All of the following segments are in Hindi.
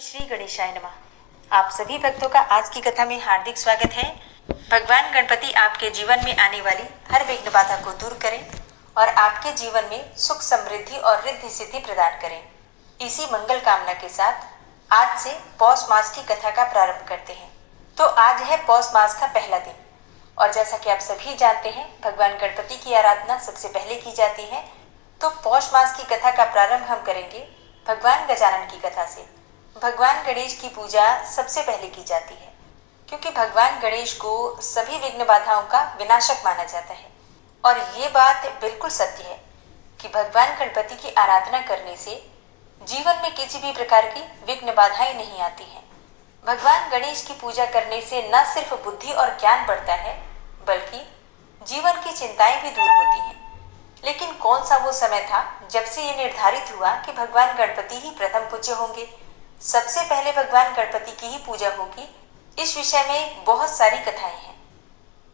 श्री गणेशाय नमः। आप सभी भक्तों का आज की कथा में हार्दिक स्वागत है। भगवान गणपति आपके जीवन में आने वाली हर विघ्न बाधा को दूर करें और आपके जीवन में सुख समृद्धि और रिद्धि सिद्धि प्रदान करें। इसी मंगल कामना के साथ आज से पौष मास की कथा का प्रारंभ करते हैं। तो आज है पौष मास का पहला दिन और जैसा कि आप सभी जानते हैं भगवान गणपति की आराधना सबसे पहले की जाती है। तो पौष मास की कथा का प्रारंभ हम करेंगे भगवान गजानन की कथा से। भगवान गणेश की पूजा सबसे पहले की जाती है क्योंकि भगवान गणेश को सभी विघ्न बाधाओं का विनाशक माना जाता है। और ये बात बिल्कुल सत्य है कि भगवान गणपति की आराधना करने से जीवन में किसी भी प्रकार की विघ्न बाधाएं नहीं आती हैं। भगवान गणेश की पूजा करने से न सिर्फ बुद्धि और ज्ञान बढ़ता है बल्कि जीवन की चिंताएं भी दूर होती हैं। लेकिन कौन सा वो समय था जब से ये निर्धारित हुआ कि भगवान गणपति ही प्रथम पूज्य होंगे, सबसे पहले भगवान गणपति की ही पूजा होगी? इस विषय में बहुत सारी कथाएं हैं।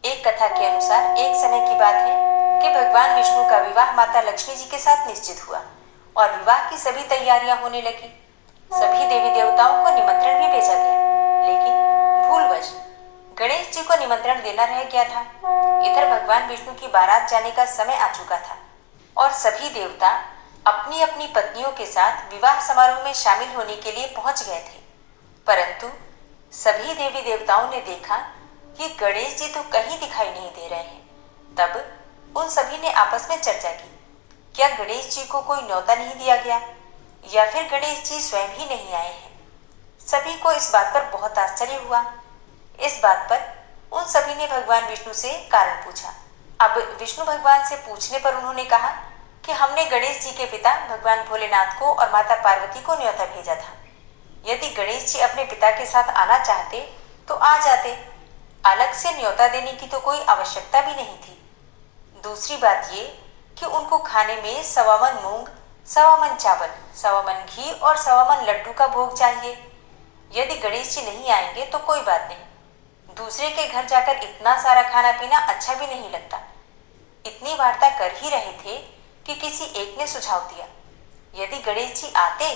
एक कथा के अनुसार एक समय की बात है कि भगवान विष्णु का विवाह माता लक्ष्मी जी के साथ निश्चित हुआ और विवाह की सभी तैयारियां होने लगी। सभी देवी देवताओं को निमंत्रण भी भेजा गया, लेकिन भूलवश गणेश जी को निमंत्रण देना रह गया था। इधर भगवान विष्णु की बारात जाने का समय आ चुका था और सभी देवता अपनी अपनी पत्नियों के साथ विवाह समारोह में शामिल होने के लिए पहुंच गए थे। परंतु सभी देवी देवताओं ने देखा कि गणेश जी तो कहीं दिखाई नहीं दे रहे हैं। तब उन सभी ने आपस में चर्चा की, क्या गणेश जी को कोई न्योता नहीं दिया गया या फिर गणेश जी स्वयं ही नहीं आए हैं? सभी को इस बात पर बहुत आश्चर्य हुआ। इस बात पर उन सभी ने भगवान विष्णु से कारण पूछा। अब विष्णु भगवान से पूछने पर उन्होंने कहा कि हमने गणेश जी के पिता भगवान भोलेनाथ को और माता पार्वती को न्योता भेजा था। यदि गणेश जी अपने पिता के साथ आना चाहते तो आ जाते, अलग से न्योता देने की तो कोई आवश्यकता भी नहीं थी। दूसरी बात ये कि उनको खाने में 1.25 मन मूंग, 1.25 मन चावल, 1.25 मन घी और 1.25 मन लड्डू का भोग चाहिए। यदि गणेश जी नहीं आएंगे तो कोई बात नहीं, दूसरे के घर जाकर इतना सारा खाना पीना अच्छा भी नहीं लगता। इतनी वार्ता कर ही रहे थे कि किसी एक ने सुझाव दिया, यदि गणेश जी आते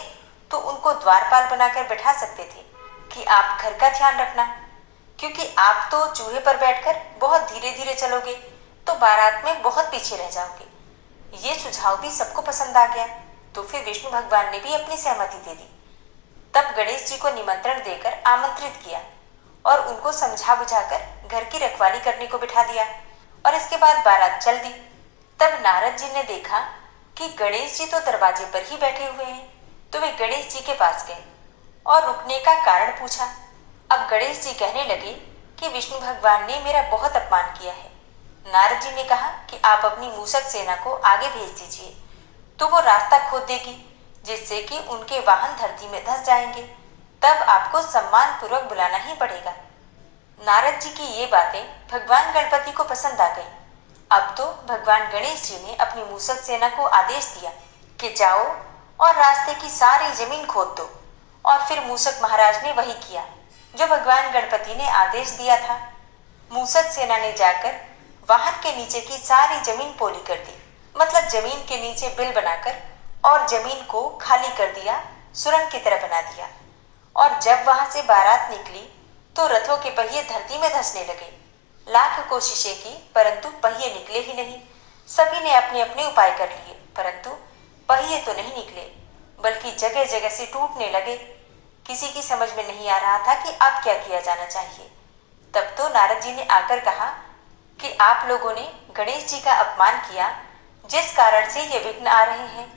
तो उनको द्वारपाल बनाकर बैठा सकते थे कि आप घर का ध्यान रखना, क्योंकि आप तो चूहे पर बैठकर बहुत धीरे धीरे चलोगे तो बारात में बहुत पीछे रह जाओगे। ये सुझाव भी सबको पसंद आ गया। तो फिर विष्णु भगवान ने भी अपनी सहमति दे दी। तब गणेश जी को निमंत्रण देकर आमंत्रित किया और उनको समझा बुझाकर घर की रखवाली करने को बिठा दिया और इसके बाद बारात चल दी। तब नारद जी ने देखा कि गणेश जी तो दरवाजे पर ही बैठे हुए हैं, तो वे गणेश जी के पास गए और रुकने का कारण पूछा। अब गणेश जी कहने लगे कि विष्णु भगवान ने मेरा बहुत अपमान किया है। नारद जी ने कहा कि आप अपनी मूषक सेना को आगे भेज दीजिए, तो वो रास्ता खोद देगी जिससे कि उनके वाहन धरती में धंस जाएंगे। तब आपको सम्मान पूर्वक बुलाना ही पड़ेगा। नारद जी की ये बातें भगवान गणपति को पसंद आ गई। अब तो भगवान गणेश जी ने अपनी मूषक सेना को आदेश दिया कि जाओ और रास्ते की सारी जमीन खोद दो। और फिर मूषक महाराज ने वही किया जो भगवान गणपति ने आदेश दिया था। मूषक सेना ने जाकर वाहन के नीचे की सारी जमीन पोली कर दी, मतलब जमीन के नीचे बिल बनाकर और जमीन को खाली कर दिया, सुरंग की तरह बना दिया। और जब वहां से बारात निकली तो रथों के पहिए धरती में धंसने लगे। लाख कोशिशें की परंतु पहिए निकले ही नहीं। सभी ने अपने अपने उपाय कर लिए परंतु पहिए तो नहीं निकले, बल्कि जगह जगह से टूटने लगे। किसी की समझ में नहीं आ रहा था कि अब क्या किया जाना चाहिए। तब तो नारद जी ने आकर कहा कि आप लोगों ने गणेश जी का अपमान किया, जिस कारण से ये विघ्न आ रहे हैं।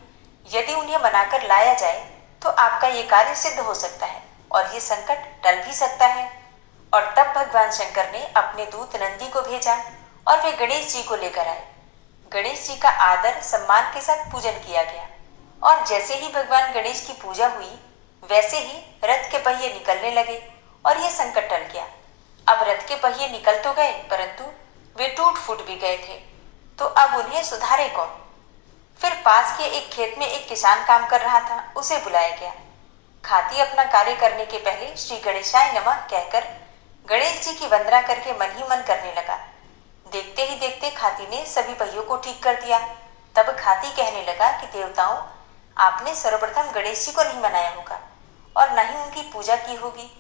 यदि उन्हें मनाकर लाया जाए तो आपका ये कार्य सिद्ध हो सकता है और ये संकट टल भी सकता है। और तब भगवान शंकर ने अपने दूत नंदी को भेजा और वे गणेश जी को लेकर आए। गणेश जी का आदर सम्मान के साथ पूजन किया गया और जैसे ही भगवान गणेश की पूजा हुई वैसे ही रथ के पहिए निकलने लगे और यह संकट टल गया। अब रथ के पहिए निकल तो गए परंतु वे टूट फूट भी गए थे, तो अब उन्हें सुधारे कौन? फिर पास के एक खेत में एक किसान काम कर रहा था, उसे बुलाया गया। खाती अपना कार्य करने के पहले श्री गणेशाय नमः कहकर गणेश जी की वंदना करके मन ही मन करने लगा। देखते ही देखते खाती ने सभी पहियों को ठीक कर दिया। तब खाती कहने लगा कि देवताओं, आपने सर्वप्रथम गणेश जी को नहीं मनाया होगा और न ही उनकी पूजा की होगी,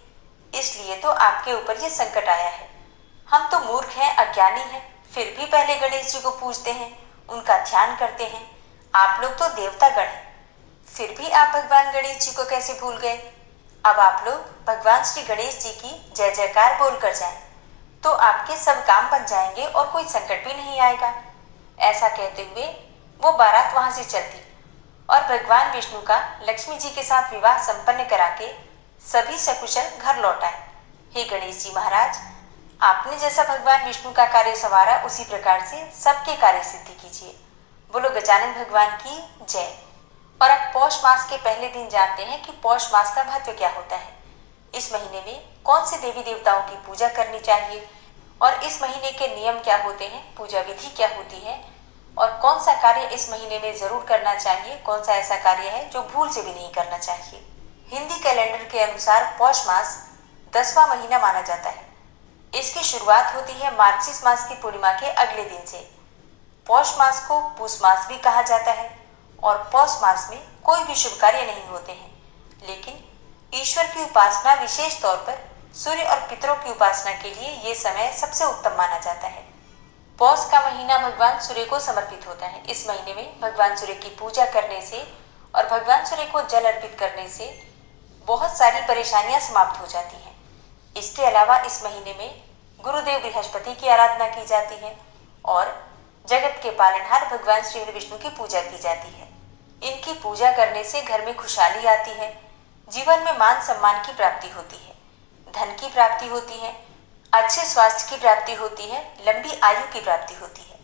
इसलिए तो आपके ऊपर ये संकट आया है। हम तो मूर्ख हैं, अज्ञानी हैं, फिर भी पहले गणेश जी को पूजते हैं, उनका ध्यान करते हैं। आप लोग तो देवतागण हैं, फिर भी आप भगवान गणेश जी को कैसे भूल गए? अब आप लोग भगवान श्री गणेश जी की जय जयकार बोल कर जाएं, तो आपके सब काम बन जाएंगे और कोई संकट भी नहीं आएगा। ऐसा कहते हुए वो बारात वहां से चलती और भगवान विष्णु का लक्ष्मी जी के साथ विवाह संपन्न करा के सभी सकुशल घर लौट आए। हे गणेश जी महाराज, आपने जैसा भगवान विष्णु का कार्य संवारा, उसी प्रकार से सबके कार्य सिद्धि कीजिए। बोलो गजानन भगवान की जय। और अब पौष मास के पहले दिन जानते हैं कि पौष मास का महत्व क्या होता है। इस महीने में कौन से देवी देवताओं की पूजा करनी चाहिए और इस महीने के नियम क्या होते हैं, पूजा विधि क्या होती है और कौन सा कार्य इस महीने में जरूर करना चाहिए, कौन सा ऐसा कार्य है जो भूल से भी नहीं करना चाहिए। हिंदी कैलेंडर के अनुसार पौष मास 10वां महीना माना जाता है। इसकी शुरुआत होती है मार्गशीर्ष मास की पूर्णिमा के अगले दिन से। पौष मास को पूष मास भी कहा जाता है और पौष मास में कोई भी शुभ कार्य नहीं होते हैं, लेकिन ईश्वर की उपासना, विशेष तौर पर सूर्य और पितरों की उपासना के लिए ये समय सबसे उत्तम माना जाता है। पौष का महीना भगवान सूर्य को समर्पित होता है। इस महीने में भगवान सूर्य की पूजा करने से और भगवान सूर्य को जल अर्पित करने से बहुत सारी परेशानियां समाप्त हो जाती हैं। इसके अलावा इस महीने में गुरुदेव बृहस्पति की आराधना की जाती है और जगत के पालनहार भगवान श्री विष्णु की पूजा की जाती है। इनकी पूजा करने से घर में खुशहाली आती है, जीवन में मान सम्मान की प्राप्ति होती है, धन की प्राप्ति होती है, अच्छे स्वास्थ्य की प्राप्ति होती है, लंबी आयु की प्राप्ति होती है।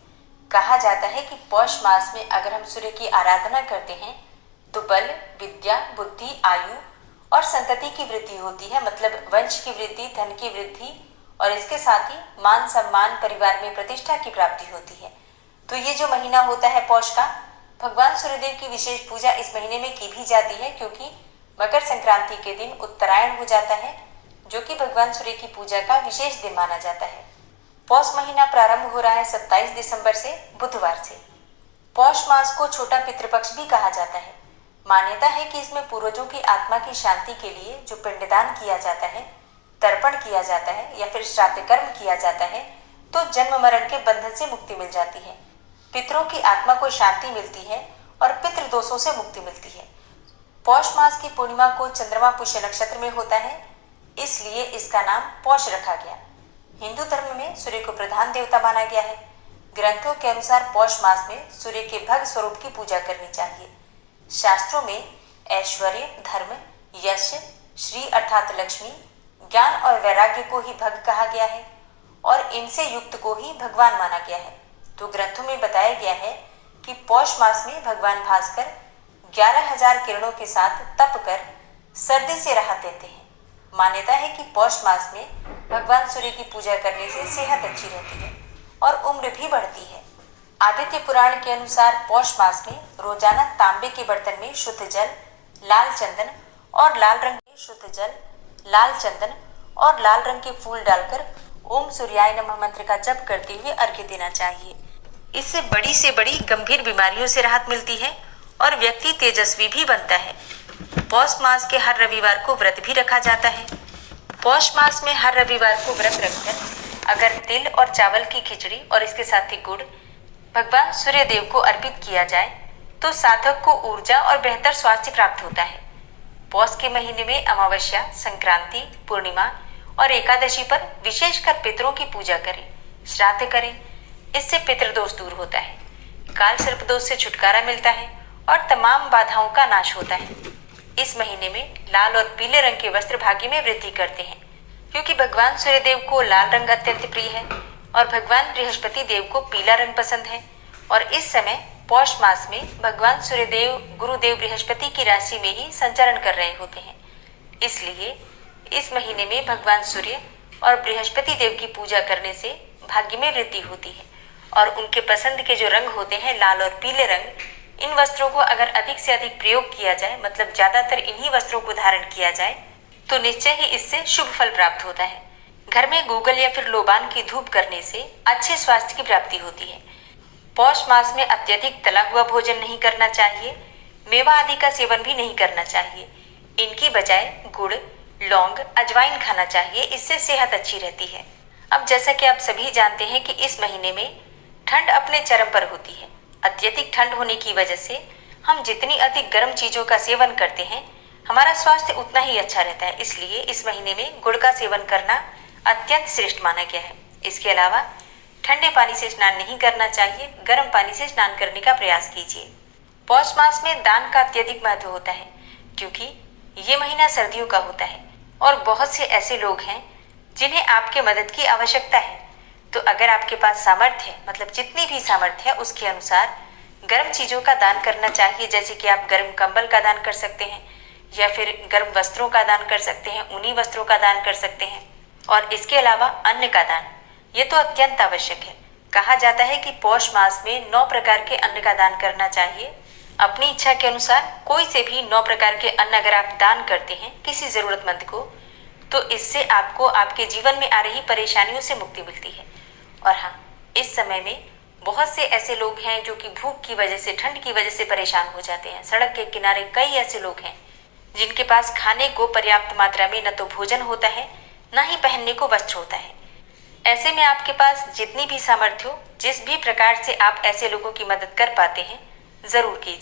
कहा जाता है कि पौष मास में अगर हम सूर्य की आराधना करते हैं तो बल, विद्या, बुद्धि, आयु और संतति की वृद्धि होती है, मतलब वंश की वृद्धि, धन की वृद्धि और इसके साथ ही मान सम्मान, परिवार में प्रतिष्ठा की प्राप्ति होती है। तो ये जो महीना होता है पौष का, भगवान सूर्यदेव की विशेष पूजा इस महीने में की भी जाती है, क्योंकि मकर संक्रांति के दिन उत्तरायण हो जाता है, जो कि भगवान सूर्य की पूजा का विशेष दिन माना जाता है। पौष महीना प्रारंभ हो रहा है 27 दिसंबर से, बुधवार से। पौष मास को छोटा पितृपक्ष भी कहा जाता है। मान्यता है कि इसमें पूर्वजों की आत्मा की शांति के लिए जो पिंडदान किया जाता है, तर्पण किया जाता है या फिर श्राद्ध कर्म किया जाता है, तो जन्म मरण के बंधन से मुक्ति मिल जाती है, पितरों की आत्मा को शांति मिलती है और पितृ दोषों से मुक्ति मिलती है। पौष मास की पूर्णिमा को चंद्रमा पुष्य नक्षत्र में होता है, इसलिए इसका नाम पौष रखा गया। हिंदू धर्म में सूर्य को प्रधान देवता माना गया है। ग्रंथों के अनुसार पौष मास में सूर्य के भग स्वरूप की पूजा करनी चाहिए। शास्त्रों में ऐश्वर्य, धर्म, यश, श्री अर्थात लक्ष्मी, ज्ञान और वैराग्य को ही भग कहा गया है और इनसे युक्त को ही भगवान माना गया है। तो ग्रंथों में बताया गया है कि पौष मास में भगवान भास्कर 11,000 किरणों के साथ तप कर सर्दी से राहत देते हैं। मान्यता है कि पौष मास में भगवान सूर्य की पूजा करने से सेहत अच्छी रहती है और उम्र भी बढ़ती है। आदित्य पुराण के अनुसार पौष मास में रोजाना तांबे के बर्तन में शुद्ध जल, लाल चंदन और लाल रंग के शुद्ध जल, लाल चंदन और लाल रंग के फूल डालकर ओम सूर्याय नमः मंत्र का जप करते हुए अर्घ्य देना चाहिए। इससे बड़ी से बड़ी गंभीर बीमारियों से राहत मिलती है और व्यक्ति तेजस्वी भी बनता है। पौष मास के हर रविवार को व्रत भी रखा जाता है। पौष मास में हर रविवार को व्रत रखकर अगर तिल और चावल की खिचड़ी और इसके साथ ही गुड़ भगवान सूर्य देव को अर्पित किया जाए तो साधक को ऊर्जा और बेहतर स्वास्थ्य प्राप्त होता है। पौष के महीने में अमावस्या, संक्रांति, पूर्णिमा और एकादशी पर विशेषकर पितरों की पूजा करें, श्राद्ध करें। इससे पितृदोष दूर होता है, काल सर्प दोष से छुटकारा मिलता है और तमाम बाधाओं का नाश होता है। इस महीने में लाल और पीले रंग के वस्त्र भाग्य में वृद्धि करते हैं, क्योंकि भगवान सूर्यदेव को लाल रंग अत्यंत प्रिय है और भगवान बृहस्पति देव को पीला रंग पसंद है। और इस समय पौष मास में भगवान सूर्यदेव गुरुदेव बृहस्पति की राशि में ही संचरण कर रहे होते हैं। इसलिए इस महीने में भगवान सूर्य और बृहस्पति देव की पूजा करने से भाग्य में वृद्धि होती है और उनके पसंद के जो रंग होते हैं लाल और पीले रंग, इन वस्त्रों को अगर अधिक से अधिक प्रयोग किया जाए, मतलब ज्यादातर इन्हीं वस्त्रों को धारण किया जाए, तो निश्चय ही इससे शुभ फल प्राप्त होता है। घर में गूगल या फिर लोबान की धूप करने से अच्छे स्वास्थ्य की प्राप्ति होती है। पौष मास में अत्यधिक तला हुआ भोजन नहीं करना चाहिए, मेवा आदि का सेवन भी नहीं करना चाहिए। इनकी बजाय गुड़, लौंग, अजवाइन खाना चाहिए, इससे सेहत अच्छी रहती है। अब जैसा कि आप सभी जानते हैं कि इस महीने में ठंड अपने चरम पर होती है। अत्यधिक ठंड होने की वजह से हम जितनी अधिक गर्म चीजों का सेवन करते हैं, हमारा स्वास्थ्य उतना ही अच्छा रहता है। इसलिए इस महीने में गुड़ का सेवन करना अत्यंत श्रेष्ठ माना गया है। इसके अलावा ठंडे पानी से स्नान नहीं करना चाहिए, गर्म पानी से स्नान करने का प्रयास कीजिए। पौष मास में दान का अत्यधिक महत्व होता है, क्योंकि ये महीना सर्दियों का होता है और बहुत से ऐसे लोग हैं जिन्हें आपके मदद की आवश्यकता है। तो अगर आपके पास सामर्थ्य है, मतलब जितनी भी सामर्थ्य है उसके अनुसार गर्म चीजों का दान करना चाहिए। जैसे कि आप गर्म कंबल का दान कर सकते हैं, या फिर गर्म वस्त्रों का दान कर सकते हैं, ऊनी वस्त्रों का दान कर सकते हैं। और इसके अलावा अन्न का दान, ये तो अत्यंत आवश्यक है। कहा जाता है कि पौष मास में 9 प्रकार के अन्न का दान करना चाहिए। अपनी इच्छा के अनुसार कोई से भी 9 प्रकार के अन्न अगर आप दान करते हैं किसी जरूरतमंद को, तो इससे आपको आपके जीवन में आ रही परेशानियों से मुक्ति मिलती है। और हाँ, इस समय में बहुत से ऐसे लोग हैं जो कि भूख की वजह से, ठंड की वजह से परेशान हो जाते हैं। सड़क के किनारे कई ऐसे लोग हैं जिनके पास खाने को पर्याप्त मात्रा में न तो भोजन होता है, न ही पहनने को वस्त्र होता है। ऐसे में आपके पास जितनी भी सामर्थ्य हो, जिस भी प्रकार से आप ऐसे लोगों की मदद कर पाते हैं, जरूर कीजिए।